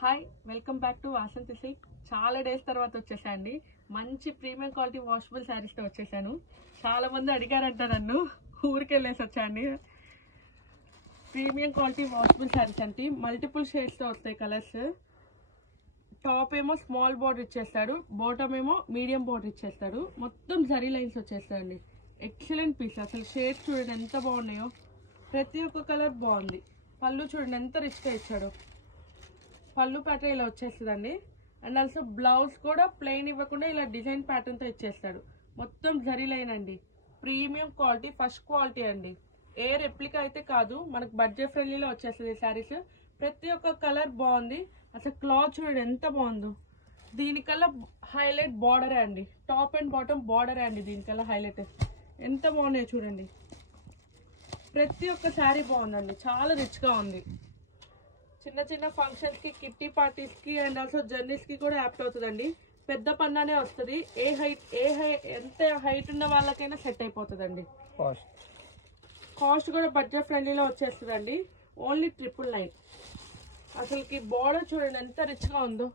Hi welcome back to Vasanthi silk. చాలా days తర్వాత వచ్చేసాండి. మంచి ప్రీమియం క్వాలిటీ వాషబుల్ శారీస్తో వచ్చేసాను. చాలా మంది అడిగారంట నన్ను, ఊరికి వెళ్ళేసి వచ్చాండి. ప్రీమియం క్వాలిటీ వాషబుల్ శారీస్ అంటే మల్టిపుల్ షేడ్స్తో వస్తాయి కలర్స్. టాప్ ఏమో స్మాల్ బార్డర్ ఇచ్చేస్తాడు, బాటమ్ ఏమో మీడియం బార్డర్ ఇచ్చేస్తాడు, మొత్తం జరీ లైన్స్ వచ్చేస్తాయండి. Excellent piece. అసలు షేడ్స్ చూడండి ఎంత బాగున్నాయో, ప్రతి ఒక్క కలర్ బాగుంది. పళ్ళు చూడండి ఎంత రిచ్గా ఇచ్చాడు. పళ్ళు ప్యాటర్న్ ఇలా వచ్చేస్తుందండి. అండ్ ఆల్సో బ్లౌజ్ కూడా ప్లెయిన్ ఇవ్వకుండా ఇలా డిజైన్ ప్యాటర్న్తో ఇచ్చేస్తాడు. మొత్తం జరీ లైన్ అండి. ప్రీమియం క్వాలిటీ, ఫస్ట్ క్వాలిటీ అండి. ఏ రెప్లికా అయితే కాదు, మనకు బడ్జెట్ ఫ్రెండ్లీలో వచ్చేస్తుంది ఈ శారీస్. ప్రతి ఒక్క కలర్ బాగుంది. అసలు క్లాత్ చూడండి ఎంత బాగుందో. దీనికల్లా హైలైట్ బార్డరే అండి. టాప్ అండ్ బాటమ్ బార్డరే అండి. దీనికల్లా హైలైట్ ఎంత బాగున్నాయో చూడండి. ప్రతి ఒక్క శారీ బాగుందండి, చాలా రిచ్గా ఉంది. చిన్న చిన్న ఫంక్షన్స్కి, కిట్టి పార్టీస్కి అండ్ ఆల్సో జర్నీస్కి కూడా యాప్ట్ అవుతుందండి. పెద్ద పన్నానే వస్తుంది. ఎంత హైట్ ఉన్న వాళ్ళకైనా సెట్ అయిపోతుందండి. కాస్ట్ కూడా బడ్జెట్ ఫ్రెండ్లీలో వచ్చేస్తుందండి. ఓన్లీ 999. అసలుకి బార్డర్ చూడండి ఎంత రిచ్గా ఉందో.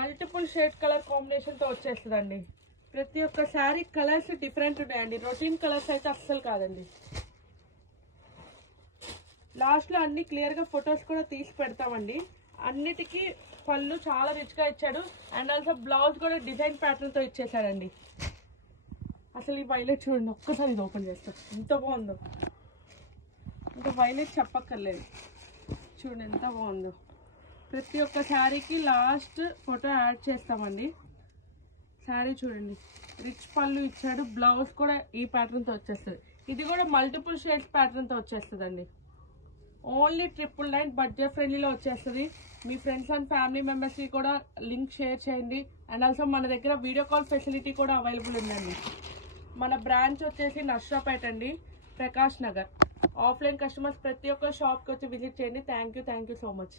మల్టిపుల్ షేడ్ కలర్ కాంబినేషన్తో వచ్చేస్తుందండి. ప్రతి ఒక్క శారీ కలర్స్ డిఫరెంట్ ఉన్నాయండి. రొటీన్ కలర్స్ అయితే అస్సలు కాదండి. లాస్ట్లో అన్ని క్లియర్గా ఫొటోస్ కూడా తీసి పెడతామండి. అన్నిటికీ పళ్ళు చాలా రిచ్గా ఇచ్చాడు. అండ్ ఆల్సో బ్లౌజ్ కూడా డిజైన్ ప్యాటర్న్తో ఇచ్చేసాడండి. అసలు ఈ వైలెట్ చూడండి, ఒక్కసారి ఇది ఓపెన్ చేస్తాం ఎంత బాగుందో. ఇంకా వైలెట్ చెప్పక్కర్లేదు, చూడండి ఎంత బాగుందో. ప్రతి ఒక్క శారీకి లాస్ట్ ఫోటో యాడ్ చేస్తామండి. శారీ చూడండి, రిచ్ పళ్ళు ఇచ్చాడు. బ్లౌజ్ కూడా ఈ ప్యాటర్న్తో వచ్చేస్తుంది. ఇది కూడా మల్టిపుల్ షేడ్స్ ప్యాటర్న్తో వచ్చేస్తుందండి. ఓన్లీ 999 బడ్జెట్ ఫ్రెండ్లీలో వచ్చేస్తుంది. మీ ఫ్రెండ్స్ అండ్ ఫ్యామిలీ మెంబర్స్కి కూడా లింక్ షేర్ చేయండి. అండ్ ఆల్సో మన దగ్గర వీడియో కాల్ ఫెసిలిటీ కూడా అవైలబుల్ ఉందండి. మన బ్రాంచ్ వచ్చేసి నర్సాపేట అండి, ప్రకాష్ నగర్. ఆఫ్లైన్ కస్టమర్స్ ప్రతి ఒక్క షాప్కి వచ్చి విజిట్ చేయండి. Thank you so much.